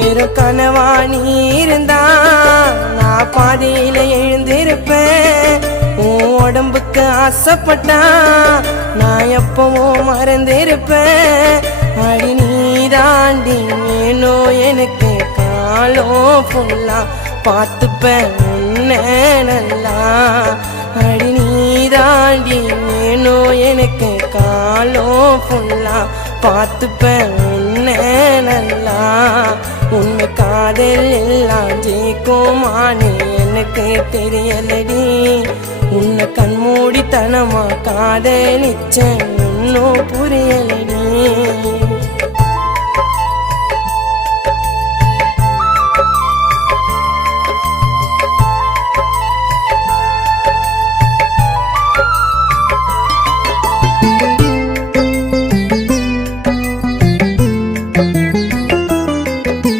வெறும் கனவா நீ இருந்தா நான் பாதியில எழுந்திருப்பேன். உன் உடம்புக்கு ஆசைப்பட்டா நான் எப்பவும் மறந்திருப்பேன். அடி நீ தாண்டி வேணும் எனக்கு காலம் ஃபுல்லா பார்த்துப்பேன் உன்னை நல்லா. அடி நீ தாண்டி வேணும் எனக்கு காலம் ஃபுல்லா பார்த்துப்பேன் உன்னை நல்லா. உன்னை காதல் எல்லாம் ஜெயிக்குமான்னு எனக்கு தெரியலடி. உன்னை கண்மூடித்தனமா காதலிச்சேன் இன்னும் புரியலடி.